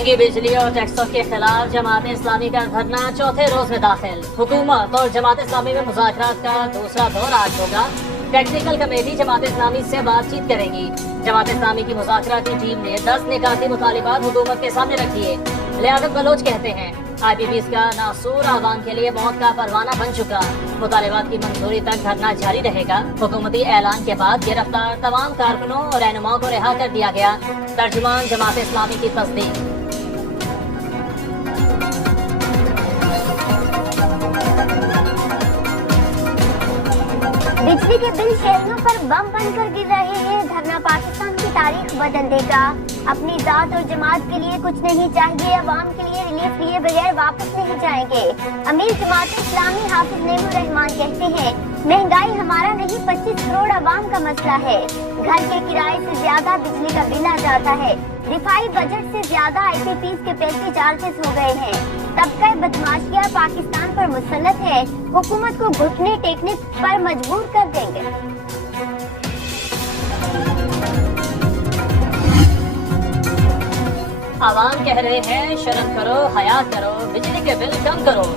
महंगी बिजली और टैक्सों के खिलाफ जमात इस्लामी का धरना चौथे रोज में दाखिल। हुकूमत और जमात इस्लामी में मुज़ाकरात का दूसरा दौर आज होगा। टेक्निकल कमेटी जमात इस्लामी से बातचीत करेगी। जमात इस्लामी की मुज़ाकराती टीम ने 10 निकाती मुतालिबात हुकूमत के सामने रखी है। लियाकत बलोच कहते हैं IPPs का नासूर आवाम के लिए मौत का परवाना बन चुका। मुतालिबात की मंजूरी तक धरना जारी रहेगा। हुकूमती ऐलान के बाद गिरफ्तार तमाम कारकुनों और रहनुमाओं को रिहा कर दिया गया। तर्जुमान जमात इस्लामी की तस्दीक। बिजली के बिल शहरियों पर बम बनकर गिर रहे हैं। धरना पाकिस्तान की तारीख बदल देगा। अपनी जात और जमात के लिए कुछ नहीं चाहिए, अवाम के लिए रिलीफ लिए बगैर वापस नहीं जाएंगे। अमीर जमात इस्लामी हाफिज नेमुर रहमान कहते हैं महंगाई हमारा नहीं 25 करोड़ अवाम का मसला है। घर के किराए से ज्यादा बिजली का बिल आ जाता है। दिफाई बजट से ज्यादा IPPs के पैसे चार्जेस हो गए हैं। तबका बदमाशियां पाकिस्तान पर मुसल्लत है। हुकूमत को घुटने टेकने पर मजबूर कर देंगे। आवाम कह रहे हैं शर्म करो, हया करो, बिजली के बिल कम करो।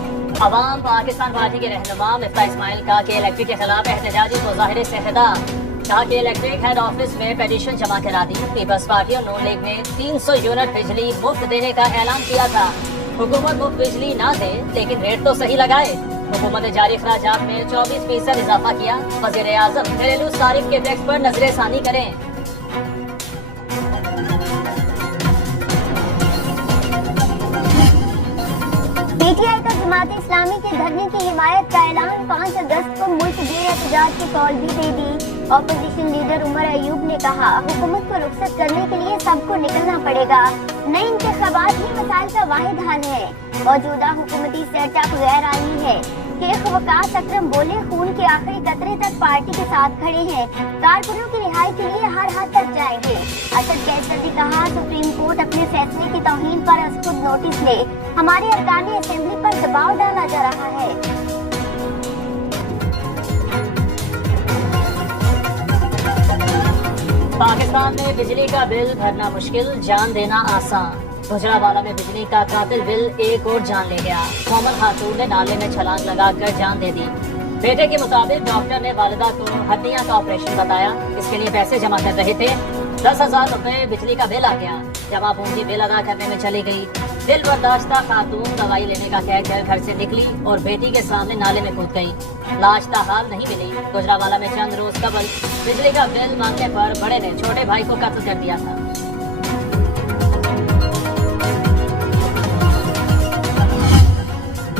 आवाम पाकिस्तान पार्टी के रहनुमा मिफ्ता इस्माइल का के इलेक्ट्रिक के खिलाफ एहतजाजी मुजाहिरे से खिताब। कहा कि इलेक्ट्रिक हेड ऑफिस में पेटिशन जमा करा दी। पीपल्स पार्टी और नून लीग ने 300 यूनिट बिजली मुफ्त देने का ऐलान किया था। हुकूमत मुफ्त बिजली ना दे लेकिन रेट तो सही लगाए। हुकूमत ने जारी अखराजात में 24% इजाफा किया। वज़ीर आज़म घरेलू सारिफ के टैक्स पर नजरसानी करें। PTI का जमात इस्लामी के धरने की हिमायत का ऐलान। 5 अगस्त को मुल्क में एहतजाज की कॉल भी दे दी। ऑपोजिशन लीडर उमर अयूब ने कहा हुकूमत को रुखसत करने के लिए सबको निकलना पड़ेगा। नए इंतखाबात ही मसाइल का वाहिद हल है। मौजूदा हुकूमती सेटअप गैर आईनी है। शेख वकास अकरम बोले खून के आखिरी कतरे तक पार्टी के साथ खड़े हैं। कारकुनों की रिहाई के लिए हर हद तक जाएंगे। असद कैसर ने कहा सुप्रीम कोर्ट अपने फैसले की तौहीन पर खुद नोटिस ले। हमारे अरकान असेंबली पर दबाव डाला जा रहा है। पाकिस्तान में बिजली का बिल भरना मुश्किल, जान देना आसान। गुजरावाला में बिजली का कातिल बिल एक और जान ले गया। कोमल खातून ने नाले में छलांग लगाकर जान दे दी। बेटे के मुताबिक डॉक्टर ने वालिदा को हड्डियां का ऑपरेशन बताया। इसके लिए पैसे जमा कर रहे थे। 10,000 रुपए बिजली का बिल आ गया। जमा पूंजी बिल अदा करने में चली गई। दिल बर्दाश्ता खातून दवाई लेने का कहकर घर से निकली और बेटी के सामने नाले में कूद गई। लाश ताहाल नहीं मिली। गुजरावाला में चंद रोज कबल बिजली का बिल मांगने पर बड़े ने छोटे भाई को कत्ल कर दिया था।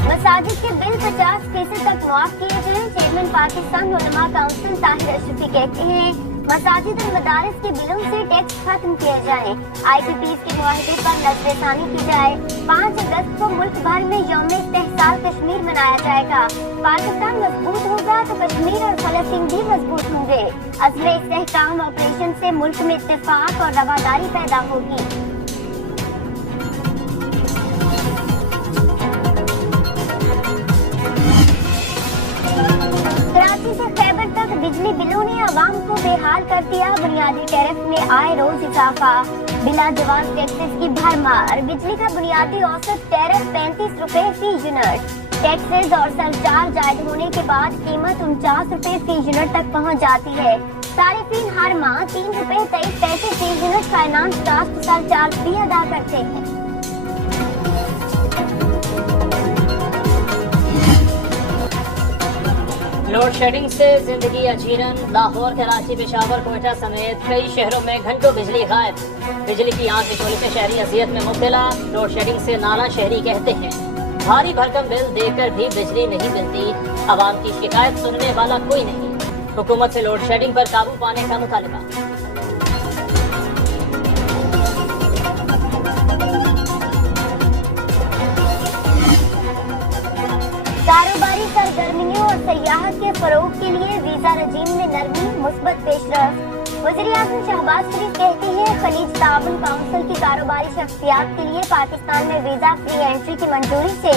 मसाजिद के बिल 50% तक मुआफ किए जाएं। चेयरमैन पाकिस्तान उलमा काउंसिल ताहिर अशरफी कहते हैं मसाजिद और मदारिस के बिलों से टैक्स खत्म किए जाएं। IPPs के मुआहदे पर नजरसानी की जाए। 5 अगस्त को मुल्क भर में यौम इस्तेहसाल कश्मीर मनाया जाएगा। पाकिस्तान मजबूत होगा तो कश्मीर और फलस्तीन भी मजबूत होंगे। अज़्म इस्तेहकाम ऑपरेशन से मुल्क में इत्तेफाक और रवादारी पैदा होगी। कराची से खैबर तक बिजली बिलों ने आवाम को बेहाल कर दिया। बुनियादी टैरिफ में आए रोज इजाफा। बिला जवाब टैक्सेस की भरमार। बिजली का बुनियादी औसत टैरिफ 35 रुपए फी यूनिट। टैक्सेस और सरचार्ज आयद होने के बाद कीमत 49 रुपए फी यूनिट तक पहुंच जाती है। सारिफीन हर माह 3 रुपए 23 पैसे फी यूनिट फाइनेंस कास्ट सरचार्ज भी अदा करते हैं। लोड शेडिंग से जिंदगी अजीरन। लाहौर, कराची, पेशावर, कोयटा समेत कई शहरों में घंटों बिजली गायब। बिजली की आग बिचौली से शहरी अजियत में मुब्तला। लोड शेडिंग से नाला शहरी कहते हैं भारी भरकम बिल देकर भी बिजली नहीं मिलती। आवाम की शिकायत सुनने वाला कोई नहीं। हुकूमत से लोड शेडिंग पर काबू पाने का मुतालबा। कारोबारी सरगर्मियों और सयाहत के फरोग के लिए वीजा रजीम में नरमी, मुस्बत पेशरफ। वज़ीर आज़म शहबाज शरीफ कहते हैं खलीज ताउन काउंसिल की कारोबारी शख्सियात के लिए पाकिस्तान में वीजा फ्री एंट्री की मंजूरी से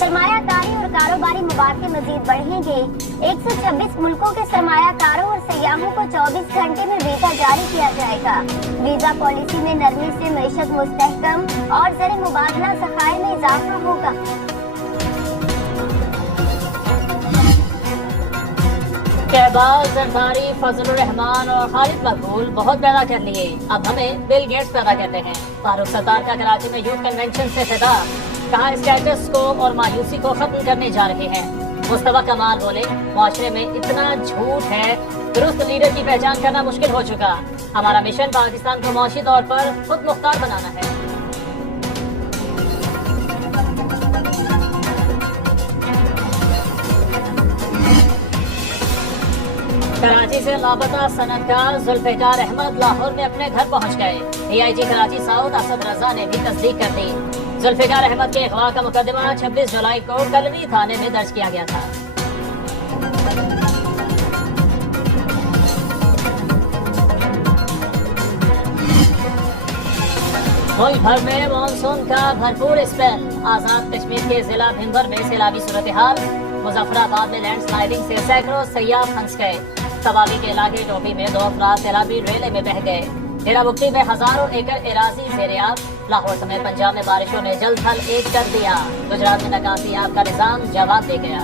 सरमाया कारी और कारोबारी मौके मजीद बढ़ेंगे। 126 मुल्कों के सरमायाकारों और सयाहों को 24 घंटे में वीजा जारी किया जाएगा। वीजा पॉलिसी में नरमी से मईशत मुस्तहकम और ज़र मुबादला ज़खायर में इजाफा होगा। शहबाज, जरदारी, फजलुर रहमान और खालिद मकबूल बहुत पैदा कर लिए, अब हमें बिल गेट्स पैदा करते हैं। फारूक सत्तार का कराची में यूथ कन्वेंशन से खिताब, कहा स्टेटस को और मायूसी को खत्म करने जा रहे हैं। मुस्तफा कमाल बोले, मुआशरे में इतना झूठ है, दुरुस्त लीडर की पहचान करना मुश्किल हो चुका। हमारा मिशन पाकिस्तान को मुआशी तौर पर खुद मुख्तार बनाना है। कराची से लापता सनतकार जुल्फिकार अहमद लाहौर में अपने घर पहुंच गए। DIG कराची साउथ असद रजा ने भी तस्दीक कर दी। जुल्फिकार अहमद के अगवा का मुकदमा 26 जुलाई को कलवी थाने में दर्ज किया गया था। मुल्क भर में मानसून का भरपूर स्पेल, आजाद कश्मीर के जिला भिंबर में सैलाबी सूरत हाल, मुजफ्फराबाद में लैंड स्लाइडिंग से सैकड़ों सैयाह फंस गए। तवाबी के इलाके टोपी में 2 अफराद सैलाबी रेले में बह गए। डेरा मुफ्ती में हजारों एकड़ एराजी ज़ेर-ए-आब, लाहौर समेत पंजाब में बारिशों ने जल थल एक कर दिया। गुजरात में नकासी आब का निजाम जवाब दे गया।